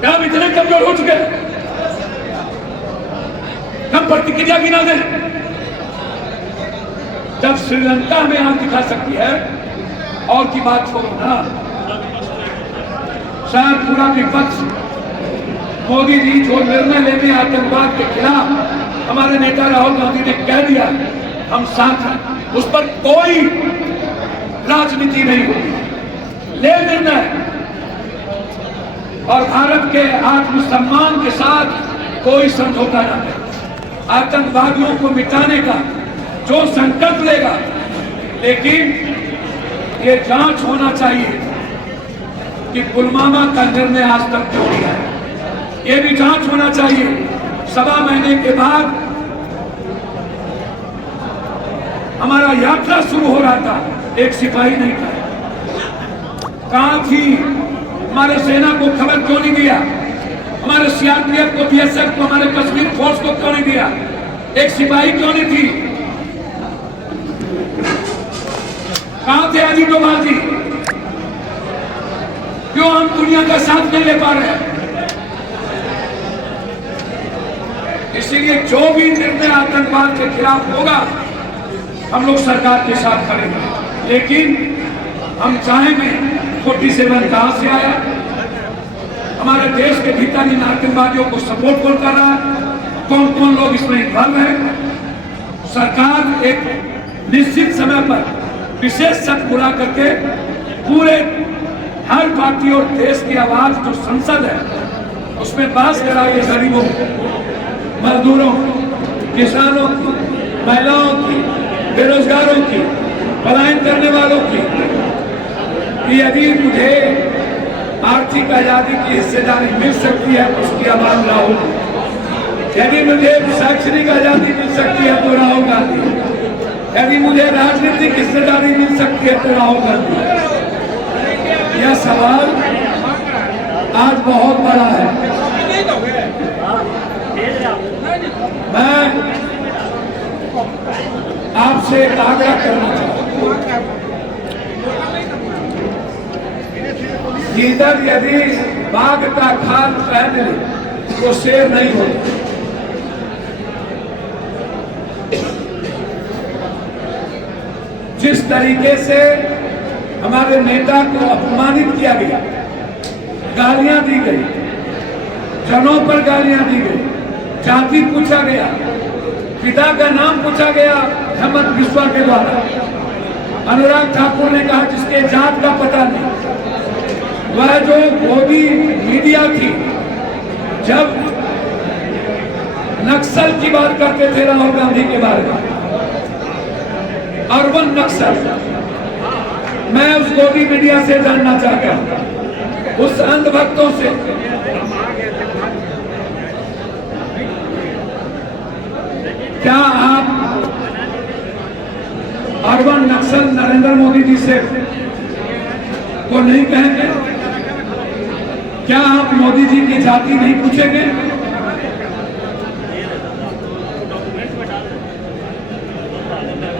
क्या हम इतने कमजोर हो चुके हैं? हम प्रतिक्रिया भी ना दें। जब श्रीलंका में आंख दिखा सकती है, और की बात छोड़ो ना, शायद पूरा विपक्ष मोदी जी जो निर्णय लेने आतंकवाद के खिलाफ हमारे नेता राहुल गांधी ने कह दिया हम साथ हैं, उस पर कोई राजनीति नहीं होगी। ले निर्णय और भारत के आत्मसम्मान के साथ कोई समझौता न करे। आतंकवादियों को मिटाने का जो संकल्प लेगा, लेकिन ये जांच होना चाहिए कि पुलवामा का निर्णय आज तक क्यों नहीं है। ये भी जांच होना चाहिए। 1.25 महीने के बाद हमारा यात्रा शुरू हो रहा था, एक सिपाही नहीं था। कहां थी? हमारे सेना को खबर क्यों नहीं दिया? हमारे सीआरपीएफ को, बीएसएफ को, हमारे कश्मीर फोर्स को क्यों नहीं दिया? एक सिपाही क्यों नहीं थी? कहां थे अजीत डोभाल जी? क्यों हम दुनिया का साथ नहीं ले पा रहे हैं? इसीलिए जो भी निर्णय आतंकवाद के खिलाफ होगा, हम लोग सरकार के साथ खड़े हैं। लेकिन हम चाहेंगे 47 कहां से आया, हमारे देश के भीतर इन आतंकवादियों को सपोर्ट कौन कर रहा है, कौन कौन लोग इसमें इन्वॉल्व है। सरकार एक निश्चित समय पर विशेष सत्र बुला करके पूरे हर पार्टी और देश की आवाज जो संसद है उसमें बात कराइए। गरीबों, मजदूरों, किसानों की, महिलाओं की, बेरोजगारों की, पलायन करने वालों की, कि यदि मुझे आर्थिक आजादी की हिस्सेदारी मिल सकती है तो उसकी आवाज राहुल, यदि मुझे शैक्षणिक आजादी मिल सकती है तो राहुल गांधी, यदि मुझे राजनीतिक हिस्सेदारी मिल सकती है तो राहुल गांधी। यह सवाल आज बहुत बड़ा है। मैं आपसे एक आग्रह करना चाहता हूं, इधर यदि बाघ का खाल पहन ले तो शेर नहीं होता। जिस तरीके से हमारे नेता को अपमानित किया गया, गालियां दी गई, जनों पर गालियां दी गई, जाति पूछा गया, पिता का नाम पूछा गया हेमंत बिस्वा के द्वारा। अनुराग ठाकुर ने कहा जिसके जात का पता नहीं। वह जो मोदी मीडिया थी, जब नक्सल की बात करते थे राहुल गांधी के बारे में, अर्बन नक्सल, मैं उस मोदी मीडिया से जानना चाहता हूं, उस अंधभक्तों से, क्या आप अर्बन नक्सल नरेंद्र मोदी जी से को नहीं कहेंगे? क्या आप मोदी जी की जाति नहीं पूछेंगे?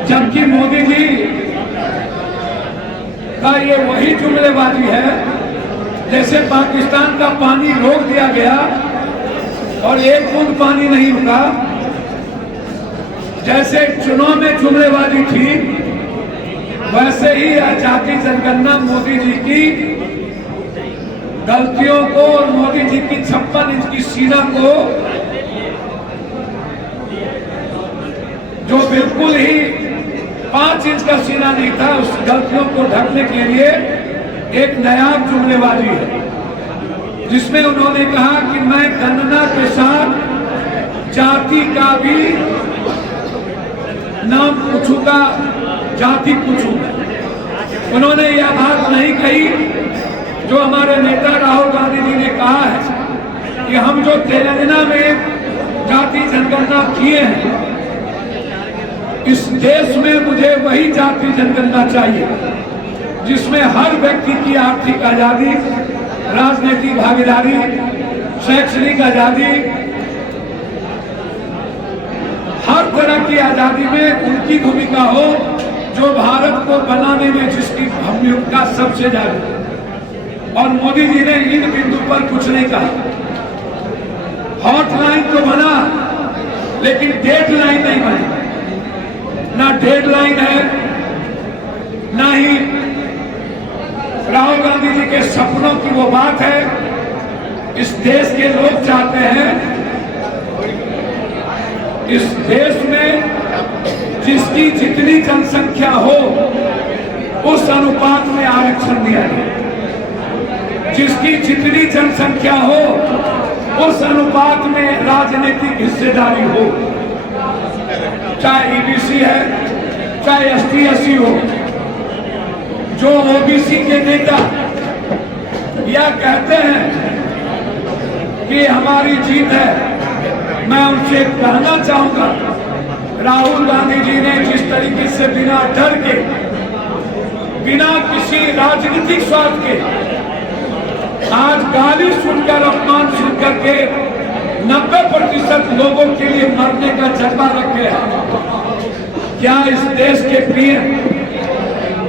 जबकि मोदी जी का ये वही जुमलेबाजी है जैसे पाकिस्तान का पानी रोक दिया गया और एक बूंद पानी नहीं रुका, जैसे चुनाव में जुमलेबाजी थी, वैसे ही जाति जनगणना मोदी जी की गलतियों को और मोदी जी की 56 इंच की सीना को, जो बिल्कुल ही 5 इंच का सीना नहीं था, उस गलतियों को ढकने के लिए एक नायाब जुमलेबाजी है, जिसमें उन्होंने कहा कि मैं गणना के साथ जाति का भी नाम पूछूंगा, जाति पूछूंगा। उन्होंने यह बात नहीं कही जो हमारे नेता राहुल गांधी जी ने कहा है कि हम जो तेलंगाना में जाति जनगणना किए हैं, इस देश में मुझे वही जाति जनगणना चाहिए जिसमें हर व्यक्ति की आर्थिक आजादी, राजनीतिक भागीदारी, शैक्षणिक आजादी, हर तरह की आजादी में उनकी भूमिका हो जो भारत को बनाने में जिसकी भूमिका सबसे ज्यादा। और मोदी जी ने इन बिंदु पर कुछ नहीं कहा। हॉटलाइन तो बना, लेकिन डेडलाइन नहीं बनी। ना डेडलाइन है, ना ही राहुल गांधी जी के सपनों की वो बात है। इस देश के लोग चाहते हैं, इस देश में जिसकी जितनी जनसंख्या हो उस अनुपात में आरक्षण दिया जाए। जिसकी जितनी जनसंख्या हो उस अनुपात में राजनीतिक हिस्सेदारी हो, चाहे ईबीसी है, चाहे एसटी एससी हो। जो ओबीसी के नेता या कहते हैं कि हमारी जीत है, मैं उनसे कहना चाहूंगा, राहुल गांधी जी ने जिस तरीके से बिना डर के, बिना किसी राजनीतिक स्वार्थ के आज गाली सुनकर, अपमान सुनकर के 90% लोगों के लिए मरने का जज्बा रख गया। क्या इस देश के पीएम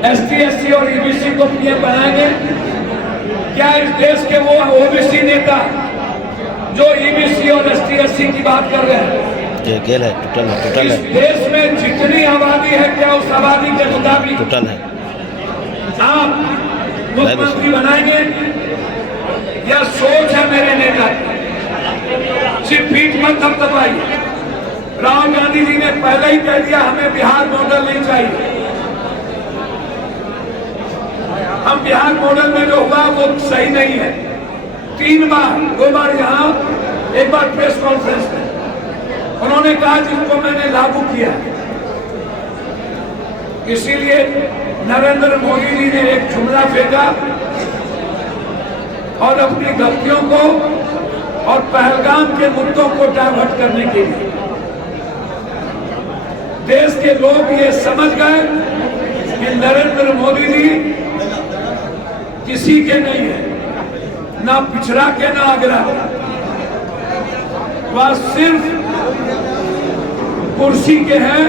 एसटी एससी और ईबीसी को पीएम बनाएंगे? क्या इस देश के वो ओबीसी नेता जो ईबीसी और एसटी एससी की बात कर रहे हैं, गेल है, टोटल इस देश में जितनी आबादी है, क्या उस आबादी के मुताबिक टोटल है आप मुख्यमंत्री बनाएंगे? या सोच है मेरे नेता की? सिर्फ पीठ मत थपथपाइए। राहुल गांधी जी ने पहले ही कह दिया हमें बिहार मॉडल नहीं चाहिए। हम बिहार मॉडल में जो हुआ वो सही नहीं है। 3 बार, 2 बार यहाँ, 1 बार प्रेस कॉन्फ्रेंस में उन्होंने कहा जिसको मैंने लागू किया। इसीलिए नरेंद्र मोदी जी ने एक जुमला फेंका और अपनी गलतियों को और पहलगाम के मुद्दों को डाइवर्ट करने के लिए देश के लोग ये समझ गए कि नरेंद्र मोदी जी किसी के नहीं है, ना पिछड़ा के ना आगरा, वह सिर्फ कुर्सी के हैं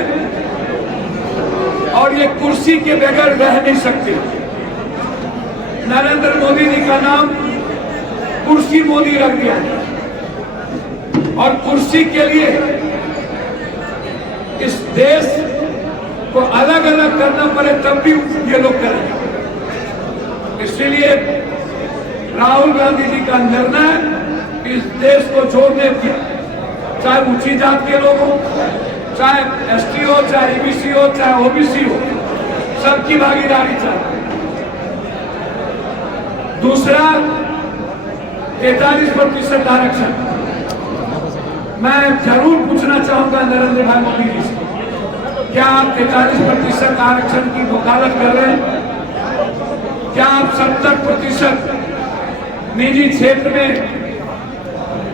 और ये कुर्सी के बगैर रह नहीं सकते। नरेंद्र मोदी जी का नाम कुर्सी मोदी रख दिया और कुर्सी के लिए इस देश को अलग अलग करना पड़े तब भी ये लोग करेंगे। इसलिए राहुल गांधी जी का निर्णय इस देश को जोड़ने की, चाहे ऊंची जात के लोग हो, चाहे एसटी हो, चाहे ईबीसी हो, चाहे ओबीसी हो, सबकी भागीदारी चाहिए। दूसरा 43% आरक्षण। मैं जरूर पूछना चाहूंगा नरेंद्र भाई मोदी जी से, क्या आप 43% आरक्षण की वकालत कर रहे हैं? क्या आप 70% निजी क्षेत्र में